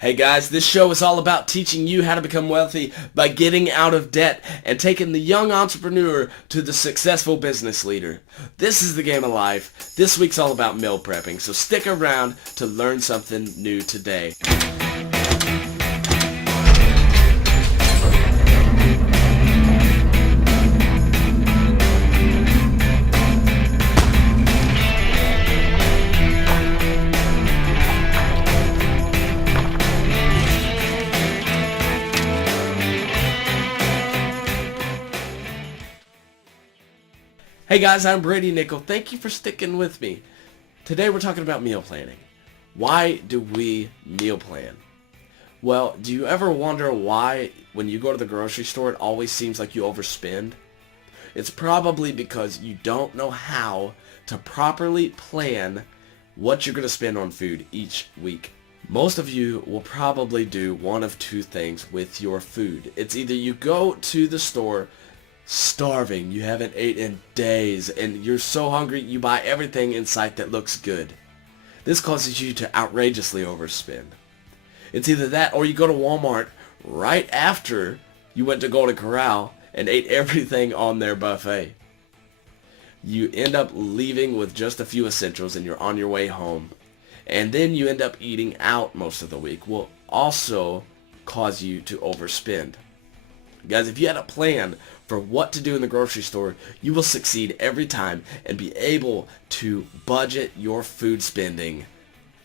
Hey guys, this show is all about teaching you how to become wealthy by getting out of debt and taking the young entrepreneur to the successful business leader. This is the game of life. This week's all about meal prepping, so stick around to learn something new today. Hey guys, I'm Brady Nichol. Thank you for sticking with me. Today we're talking about meal planning. Why do we meal plan? Well, do you ever wonder why when you go to the grocery store it always seems like you overspend? It's probably because you don't know how to properly plan what you're going to spend on food each week. Most of you will probably do one of two things with your food. It's either you go to the store starving, you haven't eaten in days, and you're so hungry you buy everything in sight that looks good. This causes you to outrageously overspend. It's either that or you go to Walmart right after you went to Golden Corral and ate everything on their buffet. You end up leaving with just a few essentials and you're on your way home. And then you end up eating out most of the week. Will also cause you to overspend. Guys, if you had a plan for what to do in the grocery store, you will succeed every time and be able to budget your food spending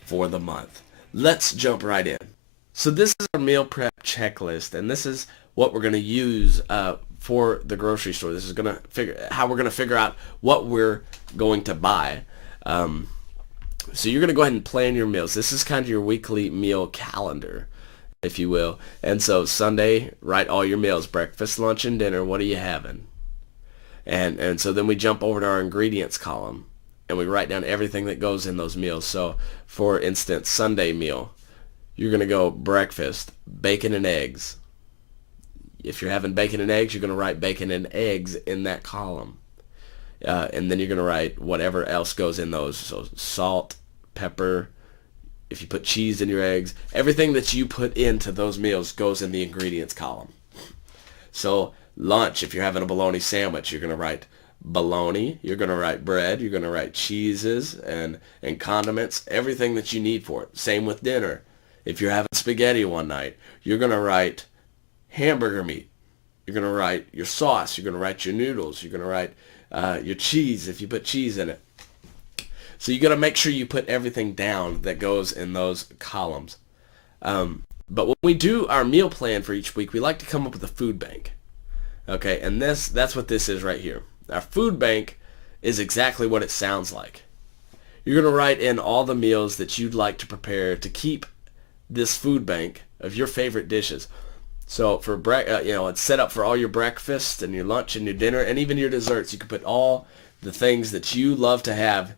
for the month. Let's jump right in. So this is our meal prep checklist, and this is what we're going to use for the grocery store. This is going to how we're going to figure out what we're going to buy. So you're going to go ahead and plan your meals. This is kind of your weekly meal calendar, if you will. And so Sunday, write all your meals, breakfast, lunch, and dinner. What are you having? And so then we jump over to our ingredients column and we write down everything that goes in those meals. So for instance, Sunday meal, you're going to go breakfast, bacon and eggs. If you're having bacon and eggs, you're going to write bacon and eggs in that column. And then you're going to write whatever else goes in those. So salt, pepper, if you put cheese in your eggs, everything that you put into those meals goes in the ingredients column. So lunch, if you're having a bologna sandwich, you're going to write bologna, you're going to write bread, you're going to write cheeses and condiments, everything that you need for it. Same with dinner. If you're having spaghetti one night, you're going to write hamburger meat. You're going to write your sauce. You're going to write your noodles. You're going to write your cheese if you put cheese in it. So you got to make sure you put everything down that goes in those columns. But when we do our meal plan for each week, we like to come up with a food bank. Okay, and that's what this is right here. Our food bank is exactly what it sounds like. You're going to write in all the meals that you'd like to prepare to keep this food bank of your favorite dishes. So for it's set up for all your breakfast and your lunch and your dinner and even your desserts. You can put all the things that you love to have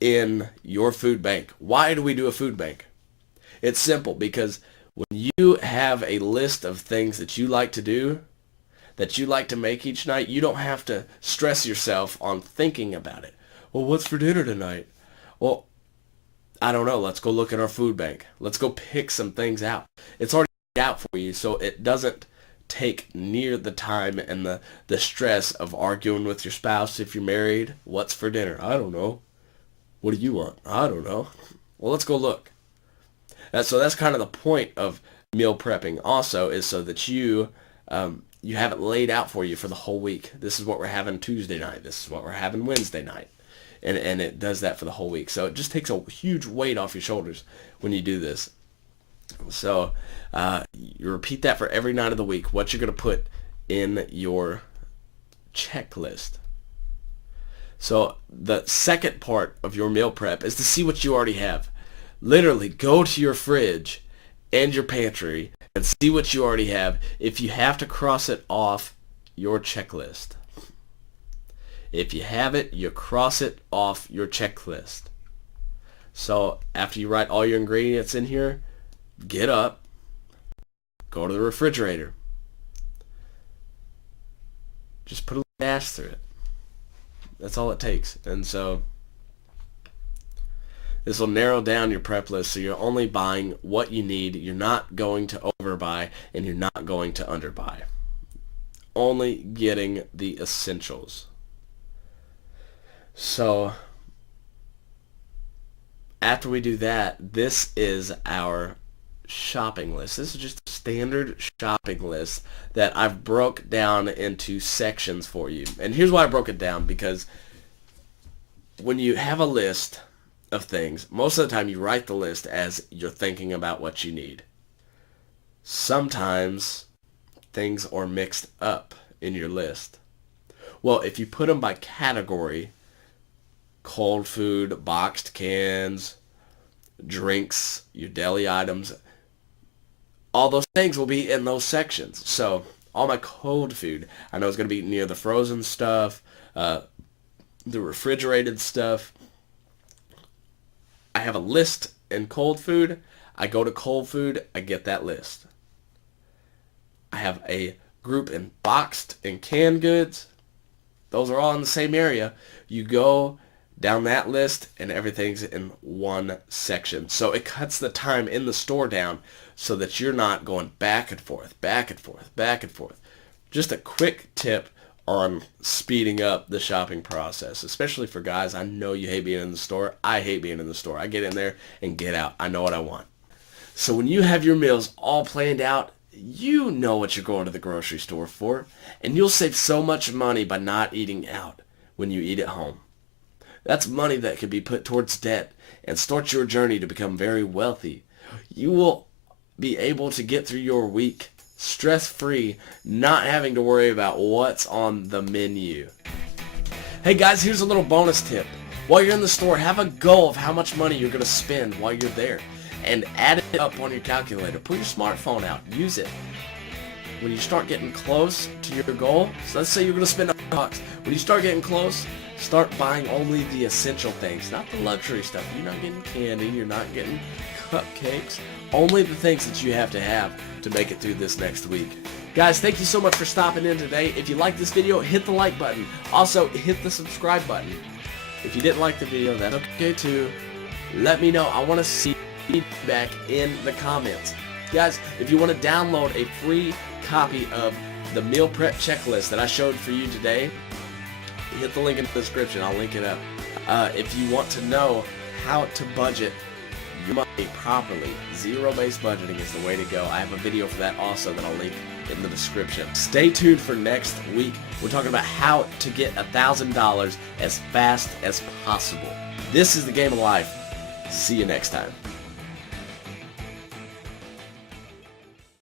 in your food bank. Why do we do a food bank? It's simple because when you have a list of things that you like to do, that you like to make each night, you don't have to stress yourself on thinking about it. Well, what's for dinner tonight? Well, I don't know. Let's go look at our food bank. Let's go pick some things out. It's already out for you, so it doesn't take near the time and the stress of arguing with your spouse if you're married. What's for dinner? I don't know. What do you want? I don't know. Well, let's go look. So that's kind of the point of meal prepping also, is so that you have it laid out for you for the whole week. This is what we're having Tuesday night. This is what we're having Wednesday night. And it does that for the whole week. So it just takes a huge weight off your shoulders when you do this. So you repeat that for every night of the week, what you're going to put in your checklist. So the second part of your meal prep is to see what you already have. Literally go to your fridge and your pantry and see what you already have if you have to cross it off your checklist. If you have it, you cross it off your checklist. So after you write all your ingredients in here, get up, go to the refrigerator. Just put a little dash through it. That's all it takes. And so This will narrow down your prep list so you're only buying what you need. You're not going to overbuy and you're not going to underbuy. Only getting the essentials. So after we do that, this is our shopping list. This is just a standard shopping list that I've broke down into sections for you. And here's why I broke it down, because when you have a list of things, most of the time you write the list as you're thinking about what you need. Sometimes things are mixed up in your list. Well, if you put them by category, cold food, boxed cans, drinks, your deli items, all those things will be in those sections. So all my cold food, I know it's going to be near the frozen stuff, the refrigerated stuff. I have a list in cold food. I go to cold food, I get that list. I have a group in boxed and canned goods. Those are all in the same area. You go down that list and everything's in one section. So it cuts the time in the store down so that you're not going back and forth, back and forth, back and forth. Just a quick tip on speeding up the shopping process, especially for guys. I know you hate being in the store. I hate being in the store. I get in there and get out. I know what I want. So when you have your meals all planned out, you know what you're going to the grocery store for, and you'll save so much money by not eating out when you eat at home. That's money that could be put towards debt and start your journey to become very wealthy. You will be able to get through your week stress-free, not having to worry about what's on the menu. Hey guys, here's a little bonus tip. While you're in the store, have a goal of how much money you're going to spend while you're there, and add it up on your calculator. Pull your smartphone out. Use it. When you start getting close to your goal, so let's say you're going to spend $100. When you start getting close, start buying only the essential things, not the luxury stuff. You're not getting candy. You're not getting cupcakes. Only the things that you have to make it through this next week. Guys, thank you so much for stopping in today. If you like this video, hit the like button. Also, hit the subscribe button. If you didn't like the video, that's okay too. Let me know. I want to see feedback in the comments. Guys, if you want to download a free copy of the meal prep checklist that I showed for you today, hit the link in the description. I'll link it up. If you want to know how to budget your money properly, zero-based budgeting is the way to go. I have a video for that also that I'll link in the description. Stay tuned for next week. We're talking about how to get $1,000 as fast as possible. This is the game of life. See you next time.